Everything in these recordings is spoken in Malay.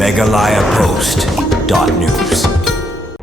megalayapost.news.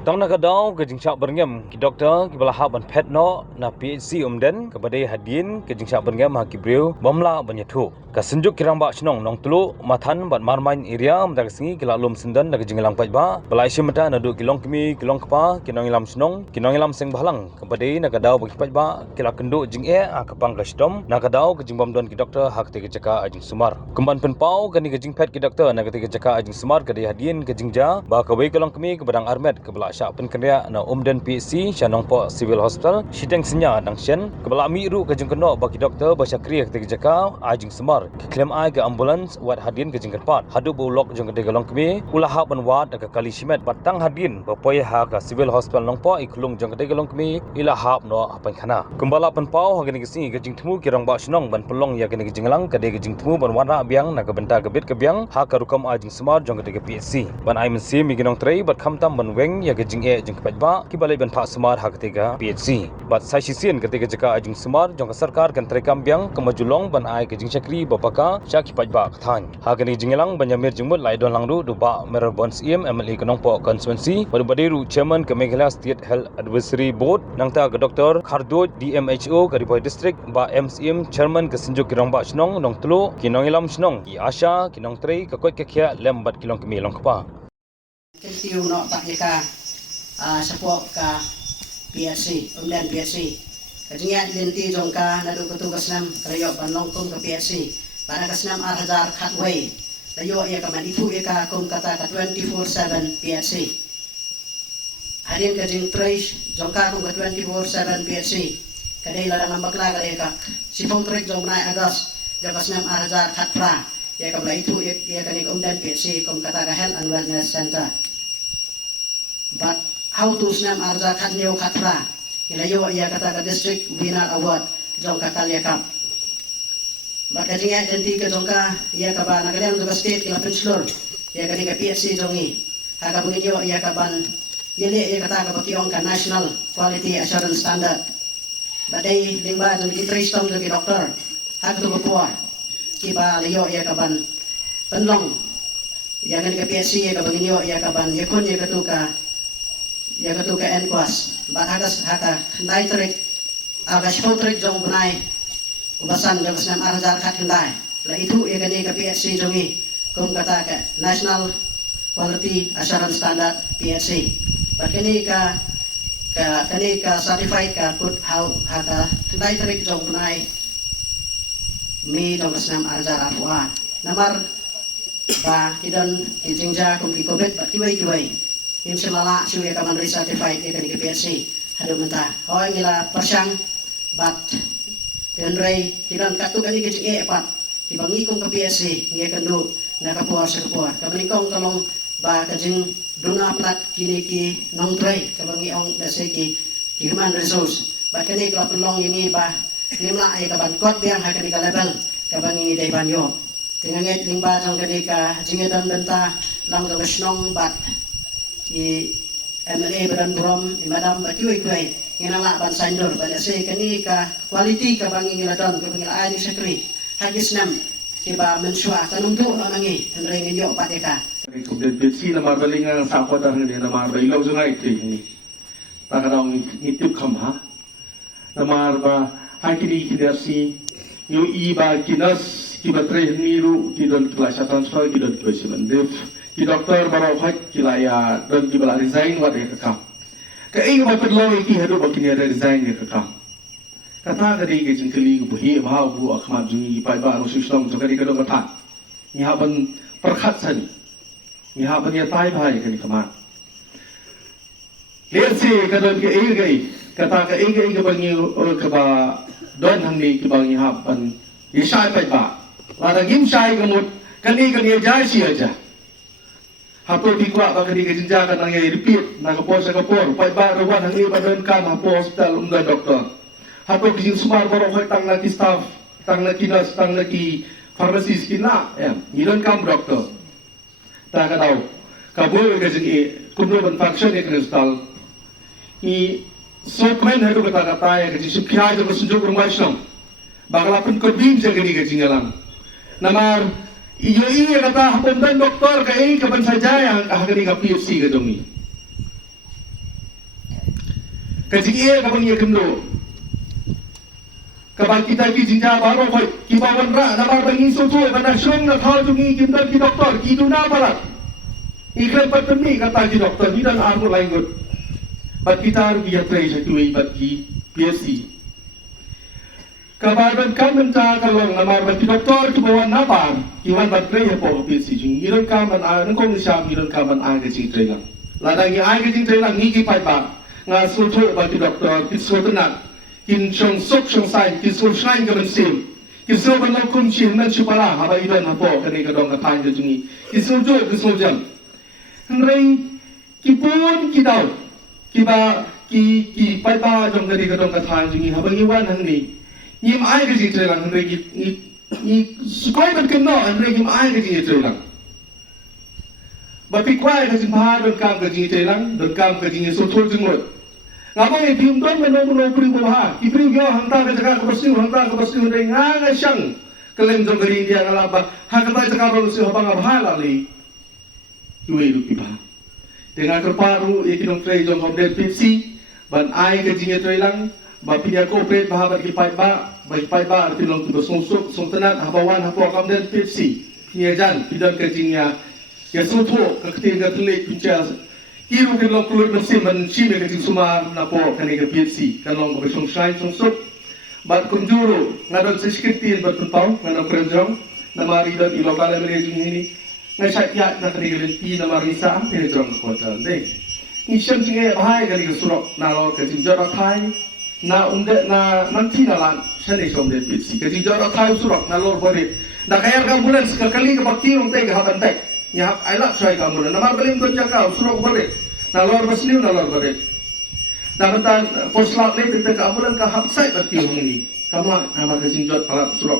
Tang nakadaw kajing syak berngem ki doktor ki balahap ban pet no na PhD umden kepada hadin kajing syak berngem ha ki breu bomla banyathu ka senjuk kirang ba chnong nong tulu mathan ban marmain area mda singi kila lum sendan na kajing lang paj ba balai simata na du kilong kimi kilong kapa kinong ilam snong kinong ilam seng bahlang kepada nakadaw bagi paj ba kila kendu jing a kapang kastom nakadaw kajing bom don ki doktor hak te jaka ajing sumar kemban penpau kani kajing pet ki doktor na kate jaka ajing sumar kada hadin kajing ja ba kawai kilong kimi ke badang armet ke syak penkerja na umden PhD Shanong Po Civil Hospital sidang senya nang sien kebala mi ru kajing keno bagi doktor basya kriya ketika jaka ajing semar klaim ai ke ambulans wat hadin kajing kerpat hadu bulok jong kedai galong kemi ulah ha ban wat ke kali simet batang hadin bapoy ha ke Civil Hospital Nong Po iklung jong kedai galong kemi ila hap no apan khana kembala penpau ha kini kesi kajing temu kirang ba snong ban pelong ya kini kajing lang kedai kajing temu ban warna biang na ke benta gebit ke biang ha ke rukam ajing semar jong kedai PhD ban ai mensi mi ginong trei bat khamtam ban weng ya jing jing kepat ba ki balai ban pak semar ha ketiga PhD bat sai sisien ketika jaka ajing semar jong sarkar kan trekam biang kemajulong ban ai ke jing chakri bapaka syak kipat ba khan ha kini jingelang banyamir jingmut lai don langru du ba merabon CM MLA Kenong Po constituency badiru chairman ke Meghalaya State Health Advisory Board nangta ke Dr. Khardoj DMHO ke Ripoy District ba MCM chairman ke Senjuk Kirong ba Snong nong telu kinong ilam snong ki Asha kinong trei ke kot ke khia lem bat kilong kemi long kapa kentiu no pak ka support ka PSC umdan PSC kajingat lenti jongka nadu ketugas nam krayo banlong kum ka PSC para kasnam 1000 khatway layo ya ka manifu ka kum kata ka 24/7 PSC hadin kajing trace jongka kum ka 24/7 PSC kadai ladang ambakla kadai ka sipong trek jong nai agas jakasnam 1000 khatra ya ka blaitu ya ka ni umdan PSC kum kata ka health and wellness center but how to snam arza khatnyo khatra ilayo ya kata ka district winner award jong ka kalya cup baka jinga denti ka jong ka ya ka ba nagadang ka state kila penslor ya ka ni ka PSC jongi haka bunginyo ya ka ban yele ya kata ka bakiong ka national quality assurance standard badai lingba jong trace tong ki doktor haka to bapua ki ba layo ya ka ban penlong ya ka ni ka PSC ya ka bunginyo ya ka ban yakun ya ka to ka ya ketu ke enkwas bat hagas haka ndai trek agas kontrik jong bunai ubasan jong senam arjar khat ndai la itu ya kani ke PSC jongi kum kata ke national quality assurance standard PSC bat kani ka certified ka good how haka ndai trek jong bunai mi jong senam arjar afwa namar ba kidon kijingja kum ki covid bat kiwai yung semala suya ka man certified ya kani PSC hadu menta hoy ngila persang bat tenrei kidan katu kani ke pat dibangi kong ka PSC ngi kandu na kapuar sa kapuar kabalingkong tolong ba kajing duna plat kini ki nong trei kabangi ong dase ki human resource bat kani ka pelong ini ba ngimla ay ka ban kot biang ha kani ka level kabangi dai banyo tinganget lingba jong kani ka jingedan benta lang ka snong bat i MLA Badan Brom Madam Batiway Kuway nginala ban sandor pada se kani ka quality ka bangi ngiladon ka bangila ani sekri hagis nam kiba mensua tanumdu nangi andre nginyo pateka kemudian besi nama balinga sakwa tar ni nama bailau sungai ini takadong ngitip kamha nama ba hakiri kinasi yu iba kinas kibatre niru kidon kelas transfer kidon kelas mandef ki doktor baru hak kilaya dan ki bala resign wa de ka ka ing ba pedlo ki hadu ba kini resign de ka kata kadi ke jingkeli bu hi ma bu akhma jungi pai ba ru sistem to kadi kado kata ni ha ban perkhat sani ni ha ban ya tai bhai kani kama lesi kadon ke ing gai kata ka ing gai ke bangi ka ba don hang ni ki bangi ha ban isai pai ba la da gim sai gamut kani jai si aja hapo dikwa ba kani jinja kan ang repeat na kapor sa kapor pai ba rawan ang iba don kan hapo hospital umda doktor hapo kijing sumar baro hoy tang na ki staff tang na kinas tang na ki pharmacist kina idon kam doktor ta ka daw kabul ka jing kumno ban function ek hospital i so kmen hado kata kata ya kijing subkhya jo sunjuk rumai shom bagla pun ko bin jagani ka jingalang namar Iyo kata pundan doktor kay kapan saja yang ahli ka PFC ka dong ni. Kajing kapan iya kendo. Kapan kita ki jinja baro koi ki bawan ra namar bangin so so bana syong na thal jungi kimdan ki doktor ki duna barat. Iklan patmi kata ki doktor ni dan armo lain gut. Bat kita ru ya trai sa tuwi bat ki PFC. Kabaran kan menca kalong namar bat ki doktor ki bawan napar ki wan bat trai po PFC jung iron kaman a nang kong siam iron kaman a ga jing trai lang. Ladang ni ai ga jing trai lang ni ki pai ba nga so so bat ki doktor ki so tenang. Kin chong sok chong sai kin so shine ka ban sim kin so ban kum chin man chupara ha ba idan ha po ka ni ka dong ka tan ka jungi kin so jo kin so jam hnrei ki pun ki dau ki ba ki pai ba jong ka ni ka dong ka tan jungi ha ba ngi wan hang ni nim ai ka ji tre lang hnrei ni sukoi ban ken no hnrei nim ai ka ji tre lang ba pi kwai ka jing ba don kam ka ji tre lang don kam ka ji so thol jing lo ngapa yang pium don menono puri baha ipri yo hanta ka jaga ka bersiu dei nganga syang kelem jong gari dia ngalaba ha ka ta jaga bersiu apa ngaba lali duwe ru piba dengan kerparu ikinong trei jong hobdet pipsi ban ai ka jinge trei lang ba pinya ko pre baha ba ki pai ba arti long tu sungsuk sung tenat habawan hapo kamden pipsi pinya jan pidan ka jingya ya sutho ka ktinga tlik pincha Iru kan long kulit mesin mencim ke jing sumar napo kan ke PFC kan long ke song shine song sup bat kunjuru ngadon seskitin bat pau ngadon kerjong namari dan ilokal mere jing ini ngasat ya na kan ke lenti namari sa pe jong ko tan dei ni shem jing e bahai kan ke surok na lo ke jing jora thai na unde na nanti na lan sene som de PFC ke jing jora thai surok na lo bore da kayar ka ambulans ka kali ke bakti ong te ka haban te ya ai lap sai ka mun namar belim ko jakau surok bore nalor basliu nalor bore dapat poslap le te ka ambulan ka hapsai bakti hongni kama nama ka jingjot palap surok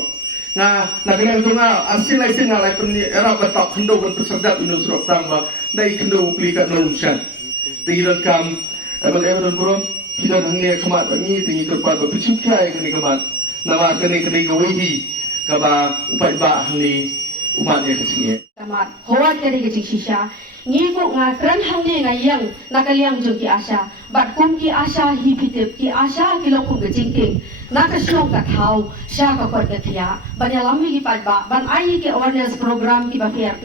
na kena tunga asin lai sin ngalai pen era batok khendo ban tersedap ino surok tamba dai khendo pli ka no shan tiran kam abang evan bro hidan hangne khamat bangi tingi kerpa ba pichim khai kani kamat nama kani ka wehi ka ba upai ba hangni umat ya kesinge kamat howat kani ke shisha ngi ko nga kran hangne nga yang nakaliang jong ki asha bat kum ki asha hi pitep ki asha ki lokung ke jingking nakasyo ka thau sha ka kwat ka thia banyalami ki pat ba ban ai ki awareness program ki ba fair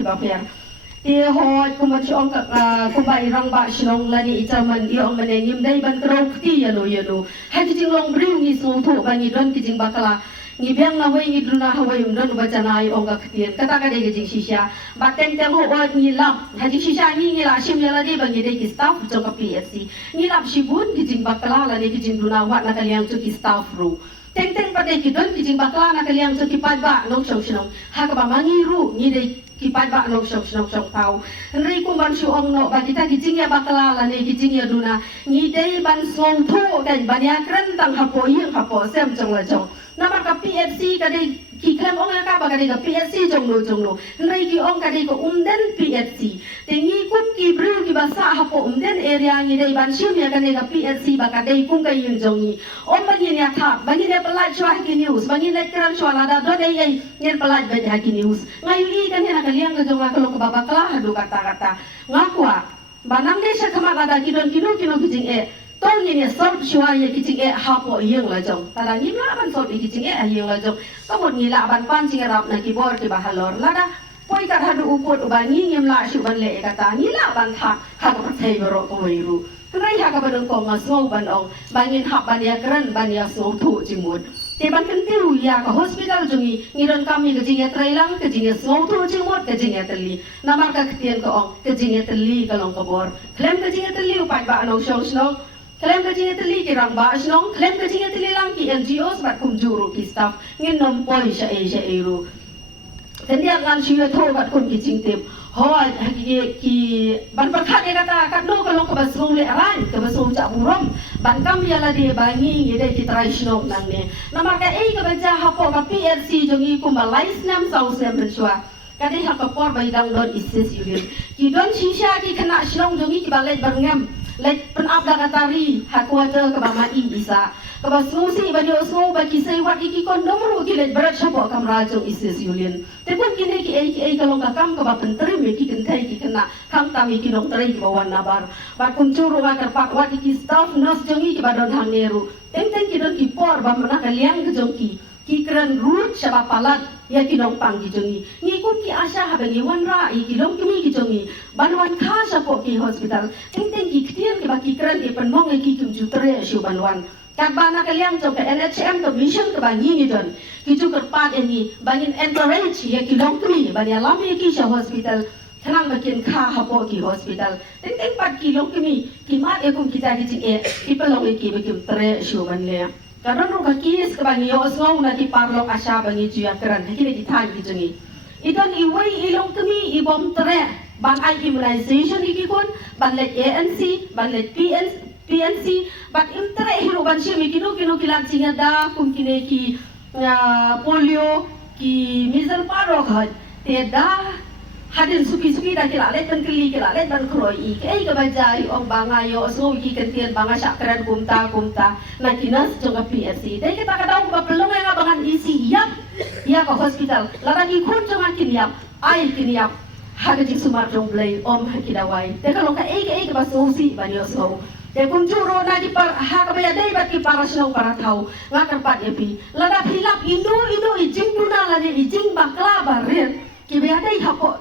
ti hot kum bat chong ka kum ba irang ba shnong lani ichaman i ong mane nim dai ban krau ti yalo ha ji jing long briu ngi so tho ba ngi don ki jing bakala ni biang na wei ni druna hawai umdan ubacana ai onga khtien kata ka de jing shisha bateng teng ho wa ni lam ha jing shisha ni la shim yala de bangi de ki staff jo ka PFC ni lam shibun ki jing bakala la de ki jing druna wa na kaliang chu ki staff ru teng pade ki don ki jing bakala na kaliang chu ki pat ba no chong shnong ha ka ba mangi ru ni de ki pat ba no chong tau rei kum ban shu ong no ba kita ki jing ya bakala la ne ki jing ya druna ni de ban song tho kan ban ya kran tang ha po yeng ha po sem chong la chong nama ka PFC ka de ki klem ong ka ba ka de ka PFC jong no nrai ki ong ka de ko umden PFC tengi kum ki bru ki ba sa ha po umden area ni de ban shim ya ka de ka PFC ba ka de kum ka yin jong ni om ba ni ya tha ba ni de pelai chwa ki news ba ni de kran chwa la da do de ai nyen pelai ba ha ki news ngai li kan ya ka liang ka jong ka lo ka ba kala ha do kata ngakwa banang de sha kama da ki don kino ki jing e tong ni sort chua ye ki jing e ha po yeng la jong ta da ni la ban sort ki jing e yeng la jong ka mod ni la ban pan jing rap na ki bor ki ba halor la da poi ka hadu upot ba ni nyem la shu ban le ka ta ni la ban tha ha ka thai ro ko wei ru rai ha ka ban ko nga so ban ong bangin ha ban ya kran ban ya so thu jing mod te ban kan tiu ya ka hospital jongi ni ron kami ke jing ya trailang ke jing ya so thu jing mod ke jing ya teli namar ka ktien ko ong ke jing ya teli ka long ka bor klem ke jing ya teli upai ba no shong snong klem ka jinga teli ki rang ba snong klem ka jinga teli lang ki NGOs bat kum juru ki staff ngin nom poi sha e ru tendia ngan shu tho bat kum ki jing tip ho ki ban ba khat ya kata kat no ka long ka basung le aran ka basung cha burom ban kam ya la de ba ngi ye de ki trai snong nang ne nama ka e ka ba ja ha po ka PFC jongi kum ba lais nam sau sem ben shwa kadi ha ka por bai dang don isis yurin ki don shisha ki kana snong jongi ki ba le bangam Like penab dah katari hakuata ke bama isa. Ke bas ngusi bani osngo bagi say wat iki kon nomor ki let berat sabo kam rajo isis yulin. Tepun kini ki ai kalau kakam ke ba penteri me ki kentai ki kena kam tami ki dong teri ki bawan nabar. Ba kum curu ga kerpak wat iki staff nurse jongi ki badon hang neru. Teng ki don ki por ba mana kalian ke jongki. Ki keren root syaba palat ya ki dong pang ki jongi. Ngikut ki asya habangi wanra i ki dong kimi ki jongi. Banwan kha sabo ki hospital. Teng ki ktian ki ba ki keren ki penmong ki kim jutere syu banwan. Kat bana kalian jong ke NHM ke mission ke bangi ni don. Ki ju kerpat ini bangin encourage ya ki dong kimi bani alam ki sya hospital. Kenang bagian kha hapo ki hospital. Teng pat ki long kimi ki mat ekum kita ki jing ki pelong ki bakim tere syu ban le. Kadang ruka kis ke bangi yo osngong na ki parlok asya bangi juya keran haki ki thai ki jengi. Idan iwai ilong kemi ibom tere ban ai immunization iki kon ban let ANC ban let PNC ban im tere hiro ban shi mi kino kilat singa da kum kine ki polio ki measles parok had te da hadin suki dah kira let ban keli kira let ban kroi i ke ga bajai ong banga yo so ki kentian banga sakran kumta na kinas jonga PSC dai kita kadang ba pelong nga bangan isi ya ka hospital larang ikut jonga kiniap ai kiniap haga jing sumar jong blai om hakidawai te kalau ka ke ba so si ba yo so te kun juro na di par ha ka ba dai ba ki para sino para thau nga karpat epi lada hilap indo ijing tuna la ni ijing bakla barir kibiadai hapo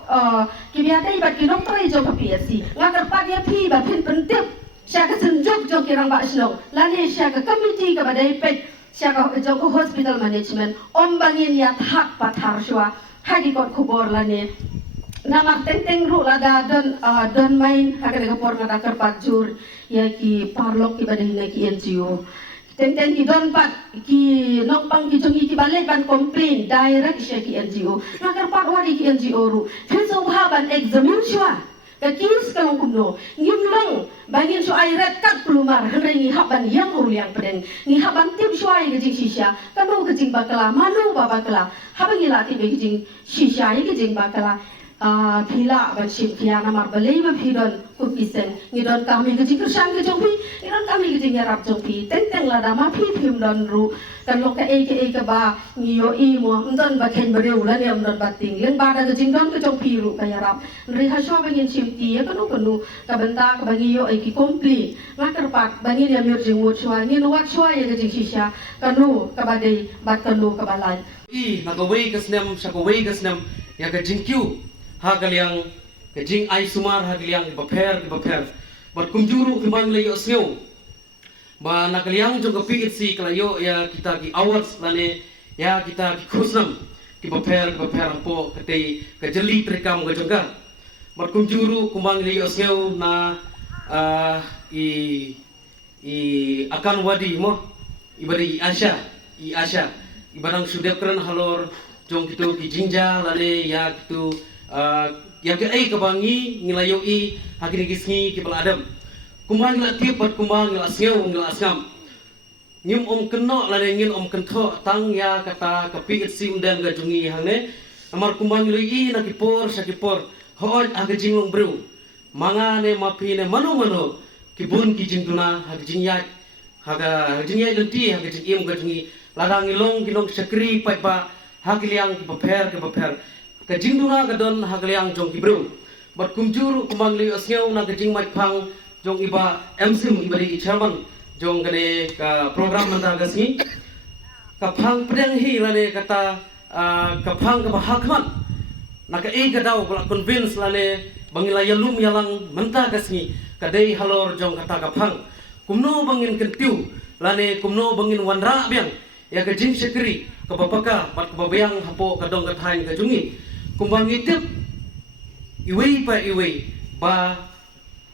kibiadai bat kinong trai jo ka PSC ngagar pagi phi ba phin pentip sya ka senjok jo kirang ba snong lani sya ka committee ka badai pet sya ka jo ko hospital management om bangin ya hak pathar shwa hagi kot khubor lani nama teng ru lada don main hagare ka por ngada karpat jur ya ki parlok ki badai na ki NGO teng ki don pat ki nong pang ki jongi ki balik ban complain direct sya ki NGO nakar pat wari ki NGO ru fiso ban examine shwa ka kis kalong kuno ngimlong bangin shu ai red kat plumar hre ngi haban yang uliang pedeng ngi haban tim shwa ai gejing shisha kanu gejing bakala manu babakala habangi lati be gejing shisha ai gejing bakala phila ban shim kia namar balei ba phidon kupisen ngidon kami gejing kersan ke jongpi ngidon kami gejing yarap jongpi teng la dama phi phim don ru kan lo ka ke ba ngiyo i mo ndon ba khen bareu la ne ndon ba ting leng ba da gejing don ke jongpi ru ka yarap ri ha shwa bangin shim ti ya kanu ka benta ka bangiyo ai ki kompli ngakar pat bangin ya mir jing mut shwa ngin wat shwa ya gejing shisha kanu ka badai bat kanu ka balai i nagaway kasnem sakaway kasnem ya gejing kyu hagaliang kejing ai sumar hagaliang baper bat kumjuru kembang layo sneu ba nakaliang jong ka PHC kalayo ya kita ki awards lane ya kita ki khusnam ki baper po kate kajeli trekam ga jongga bat kumjuru kembang layo sneu na i akan wadi mo ibari asya ibadang sudep keren halor jong kitu ki jinja lane ya kitu yang ke ai kabangi ngilayo i hakini gisngi ki baladam kumbang la tiap pat kumbang la sngeu ngla asngam ngim keno la ngin kentho tang ya kata ka PHC undan ga jungi hangne amar kumbang li i na ki por sakipor hoj aga jinglong bru mangane mapine mano ki bun ki jingtuna hag jingyat haga jingyat lenti haga jingim ga jungi ladang ilong kilong sakri pat ba hagiliang ki baper ka jingduna ka don hagaliang jong kibru bat kumjuru kumang li asngeu na ka jing mai phang jong iba MC ibari chairman jong gane ka program manda gasni ka phang pedang hi lane kata ka phang ka bahakman na ka e ka daw kula convince lane bangila yalum yalang menta gasni ka dei halor jong kata ka phang kumno bangin kentiu lane kumno bangin wanra biang ya ka jing sekri ka bapaka bat ka babayang hapo ka dong ka thain ka jungi kumbang itip iwei ba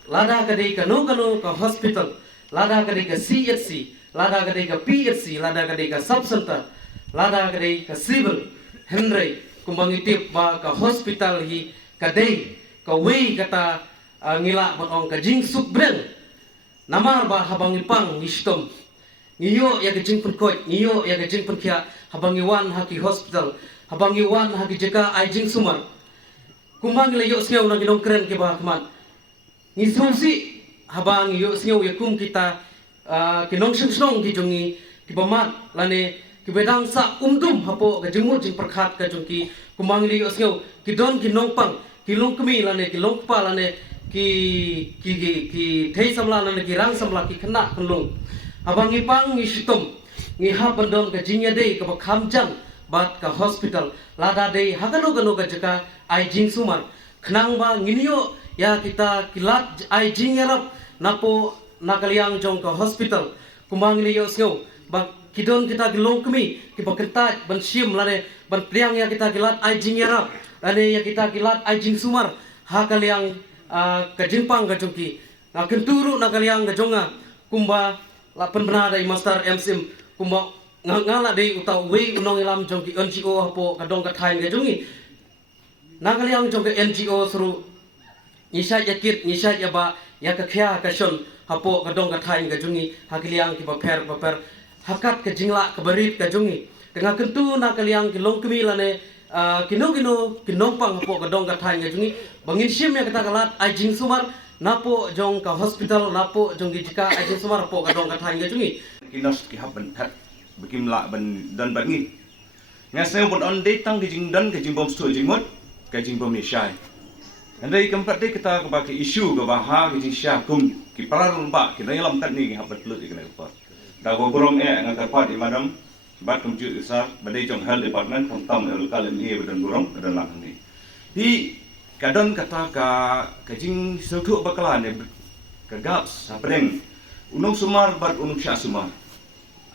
lada kadai ka no ka hospital lada kadai ka CHC lada kadai ka PHC lada kadai ka sub center lada kadai ka civil henry kumbang itip ba ka hospital hi kadai ka wei kata ngila batong ka jing suk breng namar ba habang ipang istom ngiyo ya ka jing pun ngiyo ya ka jing pun kya habang iwan haki hospital habang iwan hagi jeka aijing sumar kumbang layo sngeu na ginong keren ke ba kman ngi susi habang yo snyo yakum kita kinong snong ki jungi ki bamat lane ki bedang sa umdum hapo ka jengmut jing perkhat ka jungki kumangli yo snyo ki don ki nongpang ki longkmi lane ki longpa lane ki thei samla lane ki rang samla ki khna kunlung habang ipang ngi sitom ngi ha bandon ka jingya dei ka khamjang bat ka hospital lada dei hagano gano ka jaka ai jing sumar khnang ba nginio ya kita kilat ai jing yarap napo nakaliang jong ka hospital kumang ni yo sngo ba kidon kita gilong kemi ki bakentat ban sim lane ban priang ya kita gilat ai jing yarap ane ya kita gilat ai jing sumar ha kaliang ka jingpang ka jongki kenturu nakaliang ka jonga kumba lapan benar dai master msim kumba ngala dei utau we unong ilam jongki NGO hapo kadong ka thain ka jongi nakaliang jong ka NGO suru nisha yakit nisha yaba ya ka khya ka shon hapo kadong ka thain ka jungi hakiliang ki paper hakat ka jingla ka barit ka jungi tengah kentu na kaliang ki longkmi lane kinong pang hapo kadong ka thain ka jungi bangin sim ya kata kalat ai jing sumar napo jong ka hospital napo jong gi jika ai jing sumar hapo kadong ka thain ka jungi kinos ki hab ban that bikim la ban dan ban ngi ngaseu bon on dei tang ki jing dan ki jing bom stu jing mot ka jing bom ni shai andai keempat dei kita ke baki isu ke baha ki jing sha kum ki parar ba ki nai lam kat ni hab bat lut ki nai pa da go borom ngaka pat imadam bat kum ju sa badai jong health department kam tam lokal ni badan borom dan lang ni hi kadon kata ka jing sautu bakala ne ka gaps apreng unong sumar bat unong sha sumar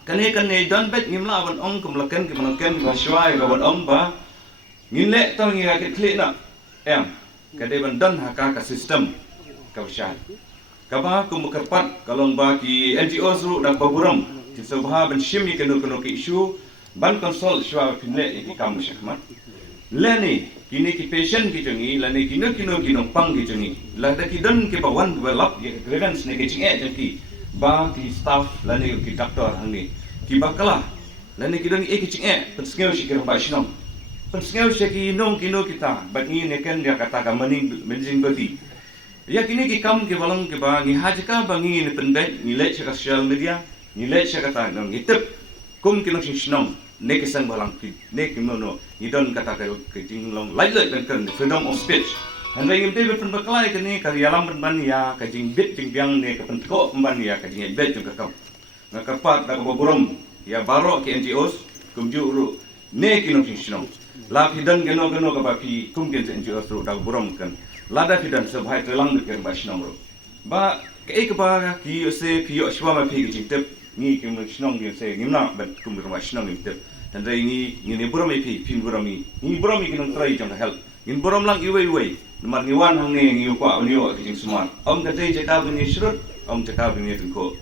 kane dan bet ngimla ban ong kumlaken ki manaken ba shwai ga ban ong ba ngile tong ngi ka klik na em kade ban dan haka ka system ka sha ka ba kum kerpat kalong ba ki NGO suru dak baburam ti sabha ban shim ni kenu ki issue ban konsol shwa pinle ki kam shakmat leni kini ki patient ki jongi lani kino pang ki jongi la da ki dan ki bawan develop ye clearance ne ki chinge ki ba ki staff lani ki doctor hangni ki bakala lani ki dan ki chinge pensngeu shi ki ba shinong pensngeu shi ki nong kino kita bat ni ne kan dia kata ka managing body ya kini ki kam ki balong ki ba ni hajka bangi ni pendek ni le shi ka social media ni le shi kata nong itep kum kino shinong ne ke sang balang ki ne ki mono ni don kata ka jing long lai dan kan freedom of speech andai ngim te pen baklai ka ni ka yalam ban ya ka jing bit jing biang ne ka pen ko ban ya ka jing bet jung ka kam na ka pat da ka borom ya baro ki NGOs kum ju ru ne ki no shinong la hidan geno ka ba ki kum gen NGOs ru da borom kan la da hidan sab hai telang de ba shinong ru ba ka ba ki se pi yo shwa ma pi jing tep ni ki no shinong ge se ngimna bat kum ru ma shinong ge tep dan dari ni borom pi pin borom ni borom ki no trai jang help in borom lang iwei nomor ni wan hang ni kwa ni o ki semua om ka tei jaka bini shrut om jaka bini tengko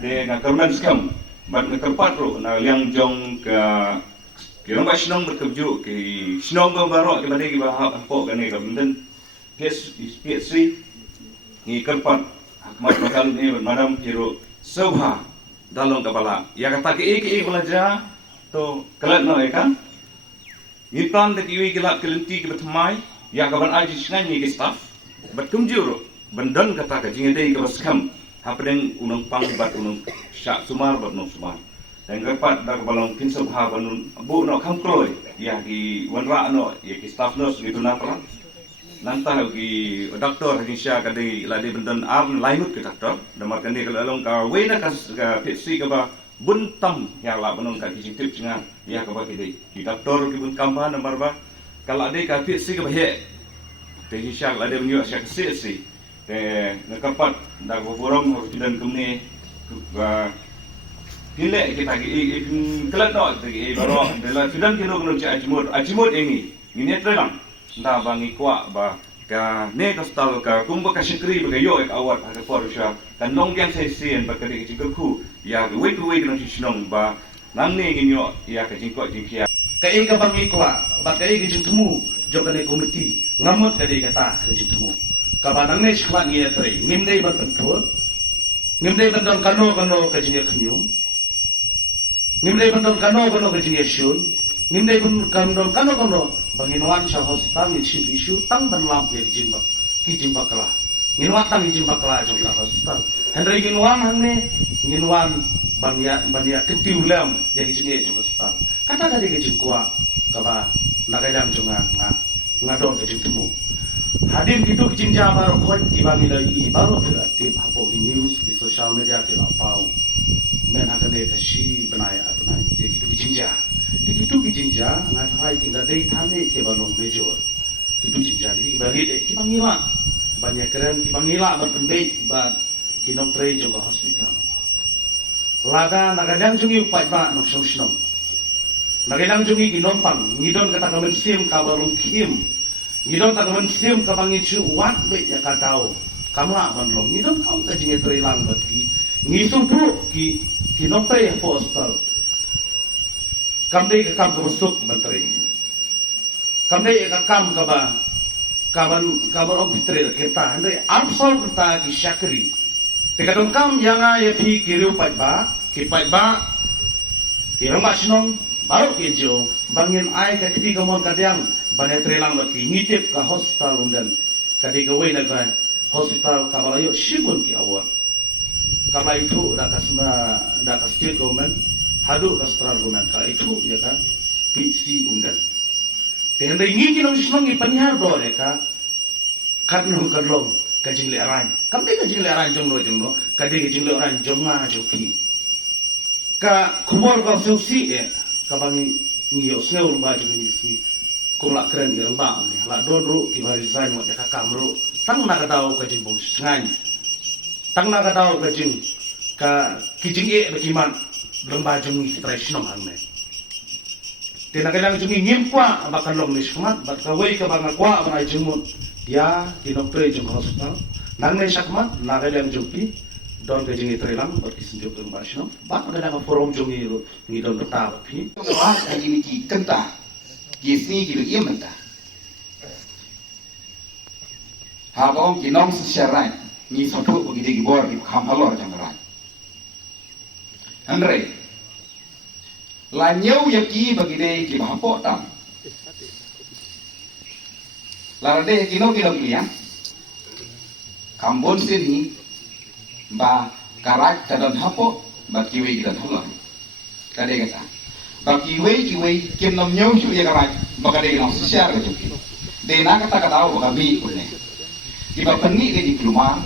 de na karman skam bat na karpat ro na yang jong ka kirong ba shinong berkebju ki shinong ba baro ki badai ki ba po ka ni ka benden PS3 ni karpat hakmat bakal ni madam hero sobha dalong kapala ya kata ki belajar to kelat no kan Nipan dak iwi gelap kelenti ke betmai ya kaban aji snanyi ke staff bat kumjur bandan kata ka jinga dei ke baskam hapeng unang pang bat unang syak sumar bat no sumar dan rapat dak balong pinsab ha banun bu no kham kloi ya ki wanra no ya ki staff nurse gitu na pra nanta ki doktor hakin sya ka dei la dei bandan arn lainut ke doktor damar kan dei kalong ka weina ka PC ka ba buntam ya la banong ka ki tip jinga ya ka ba ki dei ki doktor ki bun kampa nomor ba kala dei ka PC ka ba he te hisyak la dei nyu syak si te nakapat da go borong dan kumne ba pile kita ki kelat no te baro de la fidan ki no no cha ajimut ini ni trelang nda bangi kwa ba ka ne ka stal ka kumba ka shikri ba yo ek awat ha for sha kan long yang sai sien ba ka de ki ku ya we no shinong ba nang ne ginyo ya ka jing ko jing kia ka ka bangi kwa ba ka ki jing tumu jo ka ne komiti ngamot ka de kata ka jing tumu ka ba nang ne shkwa ni etri ngim dei ba tentro ngim dei ban kano ka jing khnyum ngim dei ban kano ka jing shun ngim dei ban kano banginuan sa hospital ni chief issue tang ban lam de jimbak ki jimbak kala nginwan tang jing bakla jong ka hospital henry nginwan hang ne nginwan banya ketiu lam jadi jing jong hospital kata kali ke jing kwa ka ba nagalam jong ngadon ke jing temu hadim gitu ke jing ja baru khot ki ba mi lai baru aktif hapo news di social media ke lapau men hakane ka shi banai jadi gitu ke jing ja gitu ke jing ja ngatai tinggal dei thane ke balong major gitu jing ja di bali de ki pangilan banyak keren ki pangila berpendek ban kinok tre juga hospital lada nagadang jungi upat ba nok sosnom nagadang jungi kinong pang ngidon kata kamen sim kabarung kim ngidon kata kamen sim kabangicu wat be ya katau kamla banlong ngidon kam ka jinge tre lang bati ngisu pu ki kinok tre hospital kamde ka kam ka busuk bantre kamde ka kam ka ba kaban om fitre kita andre absol kita ki syakri tekadon kam yanga ya pi kiru pai ba ki ramba sinong baru ki jo bangin ai ka kiti kamon kadyang bane trelang bati ngitip ka hospital undan kadi ka we na ka hospital kamalayo shibun ki awon kama itu da ka state government hadu ka central government ka itu ya kan PC undan dengan ringi kinong sinong ipanihar do reka karnong kadlong kajing le aran kamde kajing le aran jong no kade kajing le aran jonga joki ka kumor ka susi ka bangi ngiyo seul ma jong ni sni kula keren ngi ba ni la donru ki bari zain wa ka kamru tang na ka daw kajing bong sengai tang na ka daw kajing ka kijing bakiman lomba jong ni tradisional hangne tinagalang jungi ngimpa abakan long nismat bat kawai ka banga kwa bana jumut ya dinoktre jung hospital nang ne sakmat nagalang jumpi don ke jingi trelang bat kisinjuk dong basno bat ada ka forum jungi ro ngi don beta pi wa ka jini ki kenta yesni ki lu yementa ha bong ki nong syarai ni sotu ko gidi gibor ki kham halor jang rai andre la nyau yaki bagi dei ki bahapo tam la rade ki no kilian kambon sini ba karak kadon hapo ba kiwe gidan holo kade kata ba kiwe kim nom nyau shu ya karak ba kade no siar ke juki de na kata kata ba bi ulle ki ba penni ke di keluar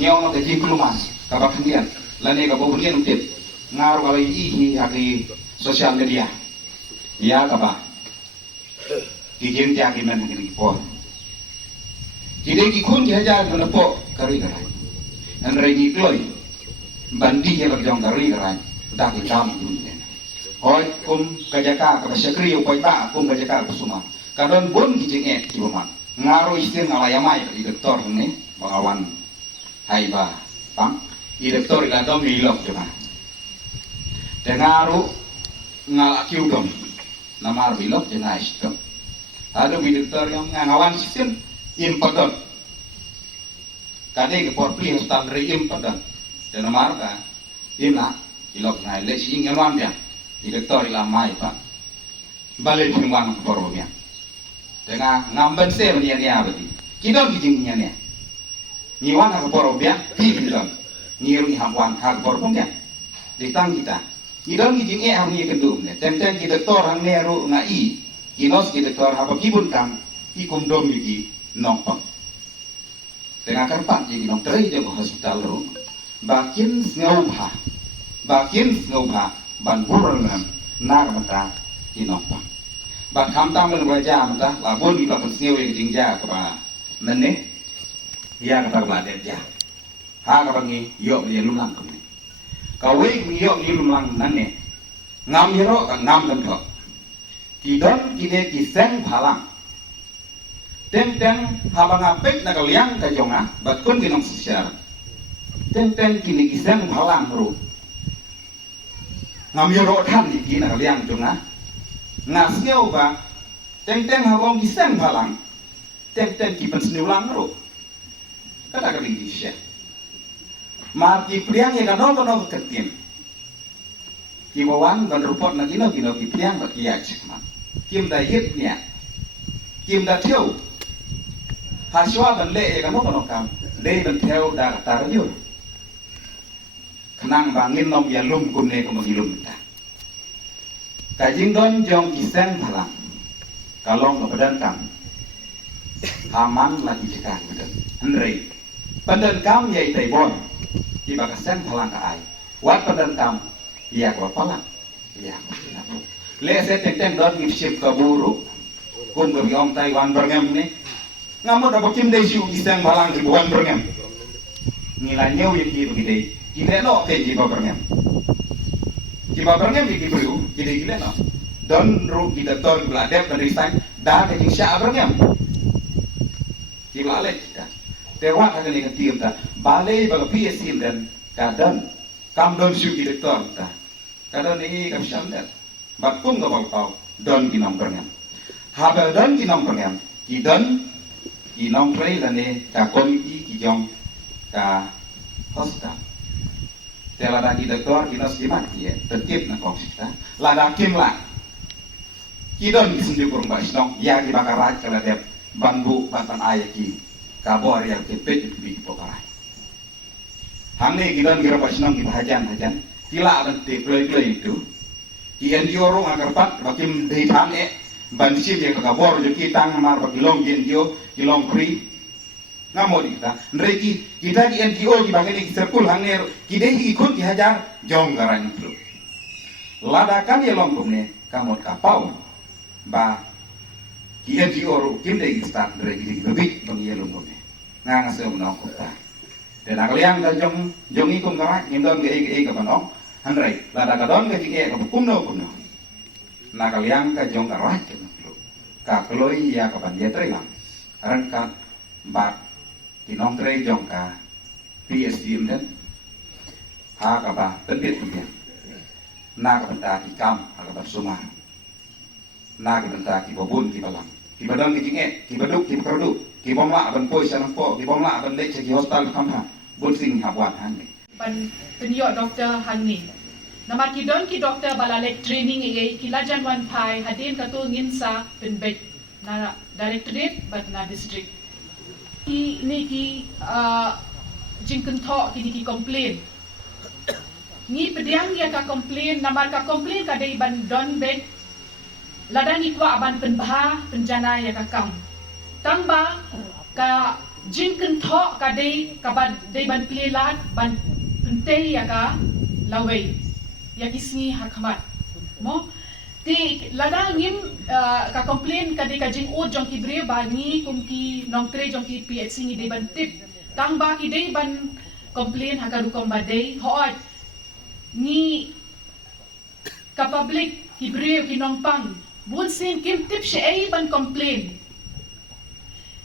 nyau no ke di keluar ka ba pendian la ne ka ba pendian tip ngaruh kalau ini hari sosial media ya kaba kijem dia kiman ngiri po kide ki kun ki hajar mana po kari karai an regi kloi bandi ya berjong kari karai dah ki jam ni hoi kum kajaka ka syakri upoi ba kum kajaka kusuma kadon bon kijeng ki boman ngaruh istir ngalayamai di doktor ni bangawan hai ba pang i doktor ila dom ilok jema dengaru ngalak kiudom namar bilok jenai sistem ada doktor yang ngawan sistem impadon kade ke porpli hospital re impadon dan namar ka imna ilok ngai le sing ngawan dia di doktor ila mai pa balik pingwang porobia dengan ngamben se dia abadi kidon kijing nya niwan ha porobia pi kidon ngiru hamwan ha porobia ditang kita idon kijing ham ni kendum ne tem ki doktor hang ne ru ngai kinos ki doktor ha kibun kam ikum dom yuki nongpang tengah karpat jadi dokter di hospital ru bakin ngauha ban burang na mata ki nongpang ban kam tam le baja mata la bon di bakan snewe kijing ja ka ba nenne ya ka ba de ja ha ka bangi yo ye lumlang kam kawai miyok ilum lang nane ngam hero kan ngam kan kok kidon kide kiseng phalang tem habang apek na kaliang ka jonga bat kun kinong sosial tem kini kiseng phalang ru ngam hero than ni kina kaliang jonga ngas ngeu ba tem habang kiseng phalang tem kipen sniulang ru kata kali disya marki priang ya kano ketin kibawan dan report na kino ki priang ba kiyak sikma kim da hit nya kim da thiu Haswa ban le ya kamu penokam le ban theo da tarayur kenang bangin nom ya lum kunne ko magilum ta kajing don jong kiseng phalang kalong kepadan kam haman lagi cekang bedan henry padan kam yai taibon di bakaseng phalang ka ai wat padan kam ya ko palang ya le se teng don ngipsip ka buru kum ga biong taiwan berngam ni ngamot apa kim dei siu kiseng phalang ki bukan berngam nilai nyau yang ki begide kile no ke ji ba berngam ki ba berngam ki buru kile kile no don ru kita tor beladep dan resign dah ke sya berngam ki balik kita tewa ka ni ka tiam ta balai ba PSC dan kadan kam don siu ki tor ta kadan ni ka syam dan bakum ga bau don ki nom berngam ha don ki nom berngam ki don ki nom trei la ne ka komiti ki jong ka hospital tela da ki doktor ki nos limat ki tertib na komsita la da kim la ki don ki sunju kurang ba snong ya ki bakarat kala dep bambu batan aya ki kabor ya ki pet bi pokarai hamne ki don ki ba snong ki hajan kila ban te play itu ki NGO ro agar pat bakim dei tham e ban sim ye ka kabor jo ki tang mar ba kilong NGO kilong free ngamo kita nreki kita di NGO di bagene ki serkul hanger ki dei ki kun ki hajar jong garan itu ladakan ye long ne kamot kapau ba ki NGO ro kim dei start nreki di lebih bang ye long ne ngang se no ko ta de na kaliang ka jong ikum garan ngindon ge ka banok hanrai ladakadon ge ki ka kumno na kaliang ka jong garan ka kloi ya ka ban ye trelang rangkat bat kinong tre jong ka PSD den ha ka ba tebit dia na ka benta ki kam ha ka sumar na ka benta ki bobun ki balang ki badang ki jinge ki baduk ki produk ki bomla ban poi sanang po ki bomla ban le ki hospital kam ha bun sing ha wan han ni ban penyo doktor hangni nama ki don ki doktor balalek training e ki lajan wan pai hadin ka tu nginsa ben bet na directorate but na district ki ni ki jingken tho ki complain ni pediang dia ka complain namar ka complain ka dei ban don bet ladang ikwa ban penbha penjana ya ka kam tangba ka jingken tho ka dei ka ban dei ban plelat ban pentei ya ka lawei ya kisni hakmat mo ti ladang ngim ka complain ka dei ka jing o jong ki bre ba ni kum ki nong tre jong ki PHC ni dei ban tip tangba ki dei ban complain ha ka rukom ba dei hoat ni ka public ki bre ki nong pang bun sin kim tip she ai ban complain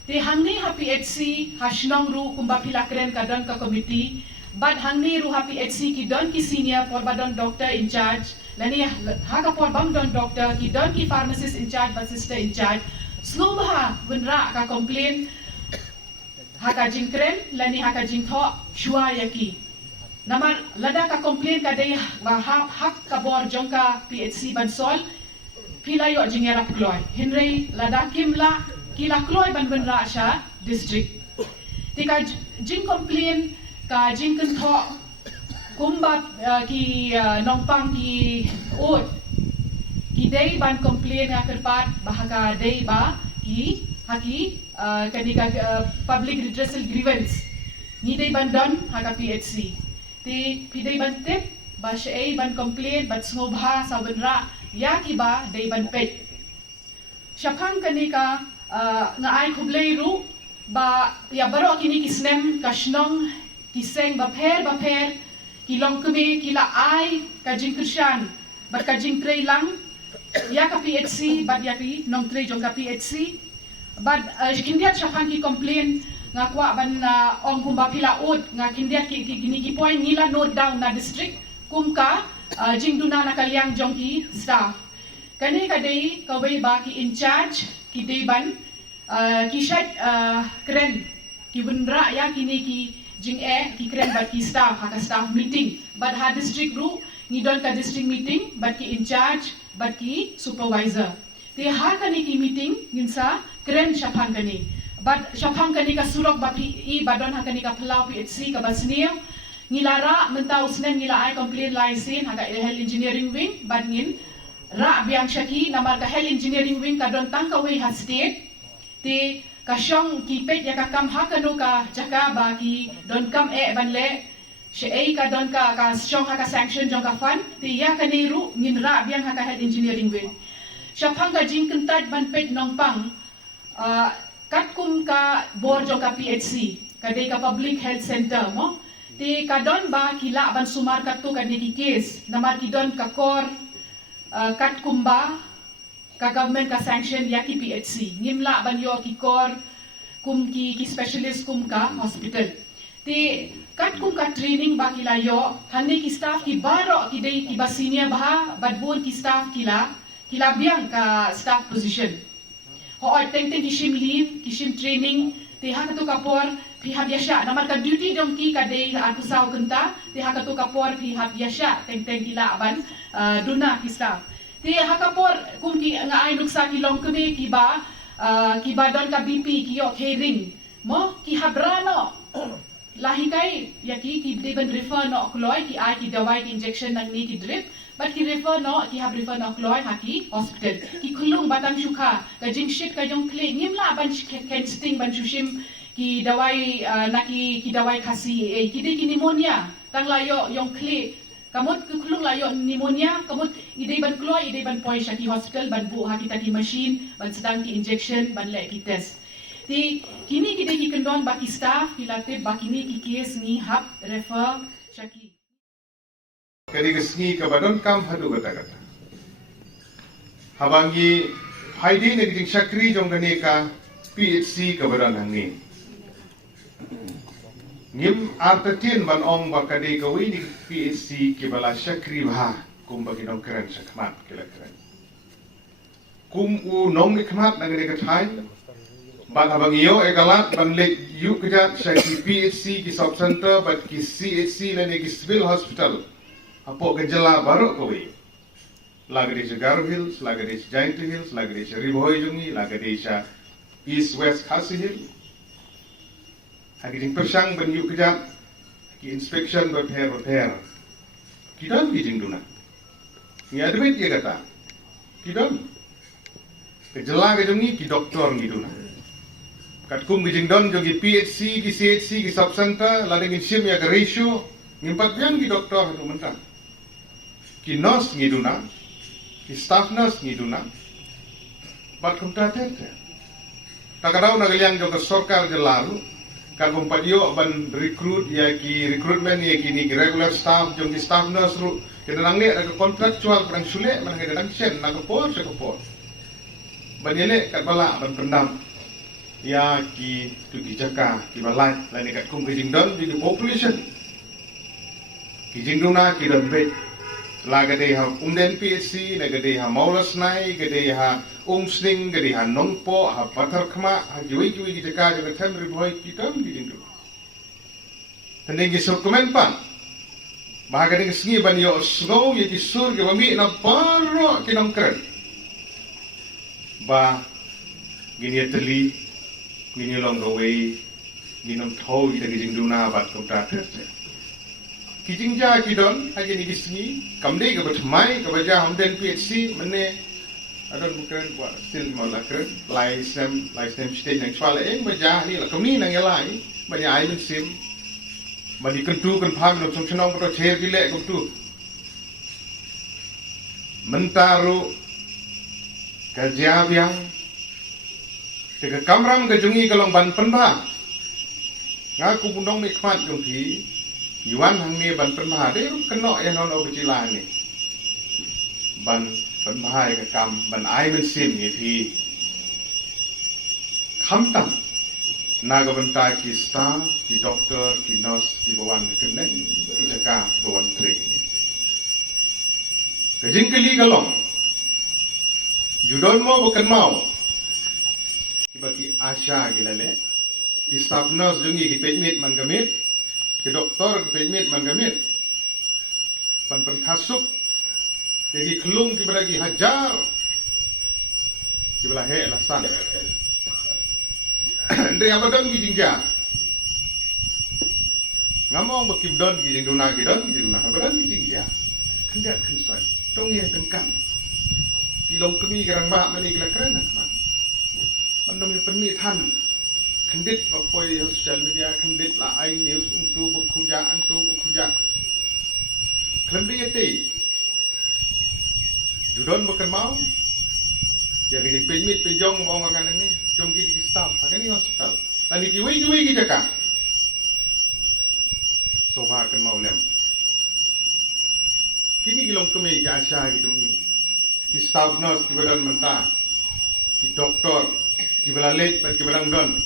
ti hangni ha PHC ha shnong ru kumba pilakren ka don ka committee bad hangni ru ha PHC ki don ki senior por badon doctor in charge lani ha ka por bam don doctor ki don ki pharmacist in charge ba sister in charge slow ha bunra ka complain ha ka jingkren lani ha ka jingtho shua yaki namar lada ka complain ka dei ba hak ka bor jongka PHC ban sol pilayo jingera kloy henry lada kimla kila kloy ban bunra sha district tika jing complain ka jing kan tho kumba ki nongpang ki ot ki dei ban complain nga kerpat bahaka dei ba ki haki kadika public redressal grievance ni dei ban don haka PHC ti pidei ban tip ba shei ban complain bat smobha sa benra ya ki ba dei ban pet syapang kanika nga ai khublei ru ba ya baro kini kisnem kashnong kiseng bapher ki longkeme ki la ai ka jingkrshan bat ka jingkrei lang ya ka PHC bat ya ki nong trei jong ka PHC bat kindiat syapang ki complain nga kwa ban ong kumba pila ut nga kindiat ki gini ki point nila note down na district kumka jingduna na kalyang jong ki staff kani ka dei ka wei ba ki in charge ki dei ban ki shat kren ki bunra ya kini ki jing ki kren bat ki staff ha ka staff meeting bat ha district ru ni don ka district meeting bat ki in charge bat ki supervisor te ha kani ki meeting nginsa kren shapan kani But syapang kanika surok bapi badon hakanika pelau PhD ka basniu ngilara mentau senen ngila ai complete license haga health engineering wing badngin ra biang syaki namar ka health engineering wing ka don tangkawi ha state ti kasyong kipet ya kakam hakanu ka jaka ba ki don kam banle she ka don ka syong ha ka sanction jong ka fan ti ya kaniru ngin ra biang ha ka health engineering wing syapang ka jing kentat ban pet nong pang katkum ka board jong ka PHC kadai ka public health center mo ti kadon ba kila ban sumar katu kan ni case namar kidon ka kor katkum ba ka government ka sanction ya ki PHC ngimla ban yo ki kor kum ki specialist kum ka hospital ti katkum ka training ba kila yo hani ki staff ki baro ki dei ki basinia ba badbun ki staff kila biang ka staff position ho teng kishim leave kishim training ti hakatu kapor pihak biasa namar ka duty dong ki kadai atusau kenta ti hakatu kapor pihak biasa teng kila ban duna ki staff ti hakapor kum ki nga ay nuksa ki long kemi ki ba don ka BP ki yo hearing mo ki habrano lahi kai ya ki deben refer no kloi ki ai ki dawai ki injection nang ni ki drip but ki refer no ki have refer no kloi ha ki hospital ki khulung batang syukha ka jing shit ka jong kle ngimla ban can sting ban shushim ki dawai ki dawai khasi ki de ki pneumonia tang layo yong kle kamut khulung layo pneumonia kamut idei ban kloi idei ban poi shaki hospital ban bu ha kita ki machine ban sedang ki injection ban le ki test ti kini kita ki kendon baki staff kilate bakini ki case ni hab refer shaki kadi kesni ka badon kam hadu kata habangi haidi ne jing sakri jong gane ka PHC ka badon hangi ngim artatin ban ong bakade ka wi ni PHC ki bala sakri bha kum bagi dong keren sakmat kila keren kum u nong ni kmat nang ka thai ban abang yo egalat ban le yu kejat syaki PHC ki sub center bat ki CHC le ki civil hospital apo gejala baru kowe laga desa Garo Hills laga desa Giant Hills laga desa Riboy Jungi laga desa East West Khasi Hill hagi jing persang ban yu kejat ki inspection repair kidon ki jing duna ni admit ye kata kidon gejala ke jungi ki doktor ngi duna katkum gijing don jogi PHC ki CHC ki sub center la dengin sim ya ratio ngimpat yang ki doktor hatu mentang ki nurse ngiduna ki staff nurse ngiduna bat kumta tete takadau na galiang jo ka sarkar je laru kan bumpadio ban recruit ya ki recruitment ya ki ni regular staff jo ki staff nurse ru kedang ne ka contractual kadang sule man kadang sen na ko por se ko por banile kat bala ban pendam ya ki tu ki jaka ki balai lain kat kum ki jingdon di population ki jingduna ki don bet la gade ha umden PHC la gade ha maulas nai gade ha umsning gade ha nongpo ha pathar khma ha joi ki jaka jaka them ri boy ki tam di jingdu tanding ki dokumen pan bahaga ding sngi ban yo snow ye ki sur ke bami na paro ki nong kren ba gini teli gini long gawai ginom thau ita gijing duna bat kota tete kijing ja kidon hagi ni gisni kamde ke batmai ke baja hamden PHC mene adon bukan buat still mala kren license stage yang swala eng baja ni la kamni nang yalai bani ai sim bani kentu kan phang no chongnong to cher gile kentu mentaru kerja biang tega kamram ke jungi kalong ban penbha ngaku bundong mi khmat jong thi yuan hang ni ban penbha de keno ya non o bicila ni ban penbha ke kam ban ai men sim ni thi khamtam naga banta ki staff ki doktor ki nurse ki bawan ke nen ki jaka bawan tre ke jingkeli kalong judon mo bukan mau bagi asya gilale ki staff nurse jungi ki pejmit man gamit ki doktor ki pejmit man gamit pan khasuk jadi kelung ki beragi hajar ki bala he lasan Ndre apa don gijing ja. Ngamong bakim don gijing duna apa don gijing ja. Kendak kensoi. Tong ye tengkang. Kilong kemi garang ba mani kala keren akmat. Mandom ye permi than. Kendit apoi social media kendit la ai news untuk bekerja. Kelembi yete. Judon bukan mau. Ya kita pemit pejong bawang orang ini, jom kita staff, akan ini hospital. Tadi kiwi kita kan. Sofa akan mau lem. Kini kilong kami ke Asia gitu ni. Ki staff nurse ki badan mentah, ki doktor, ki belalet, ki badang don.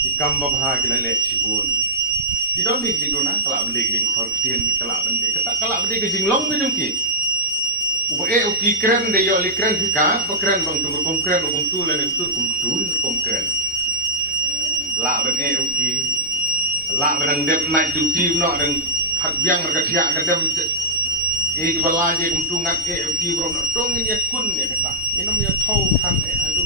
Ki kamba bah ki lalet sibun. Ki don ni gitu na, kalau benda ki kortian, kalau benda ki jinglong ke jom ki. Ubae uki keren de yo li keren ka keren bang tunggu kom keren kom tu lan tu kom keren la ben uki la ben dep night duty no dan phat biang ka thia ka dem e bala je kom tu ngat uki bro no tong ni kun ne ka inom ya thau than adu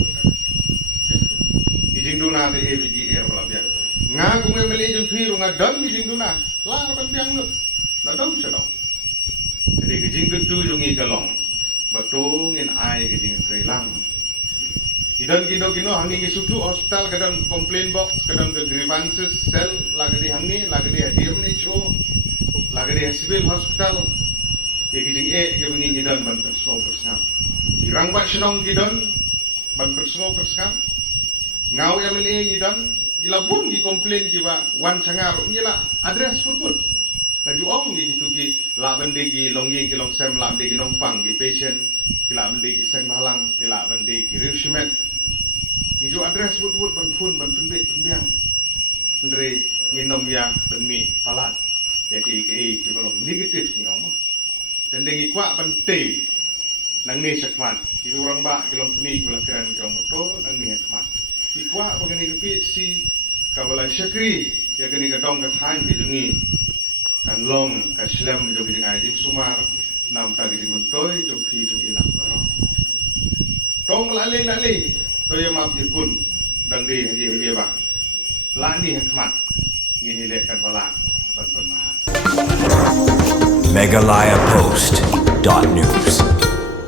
kaijing duna de bg bala biang nga ku me meli jung thi nga damijing duna la ben biang no na dam se no jadi kejing kentu jungi kalong betungin ai kejing trilang kidan kino hangi ngisutu hospital kadang complaint box kadang ke grievances cell lagi di hangi lagi di DMHO lagi di civil hospital ye kejing ke bunyi kidan ban personal persam kirang ba senong kidan ban personal persam ngau ya meli kidan gila bun ki complain ki ba wan sangar ngila address pun lagi om gitu ki la bende ki longyeng ki long sem la bende ki nongpang ki patient ki la bende ki seng balang ki la bende ki rishimet ngijo address but ban phun ban penbet penbiang ndre nginom ya benmi palat ya ki belum negatif ngom dan dengi kwa ban te nang ni sakman ki orang ba ki long kemi kula keren ki om to nang ni sakman ki kwa bangani ki si kabala syakri ya kini ka dong ka than ki jungi kan long ka slam jo ki ai dim sumar nam ta ki mentoy jo phi jo ilang baro tong lale to ya map ji kun dang di haji ba la ni hikmat ngini le kan bala ban ban ma Megalayapost.news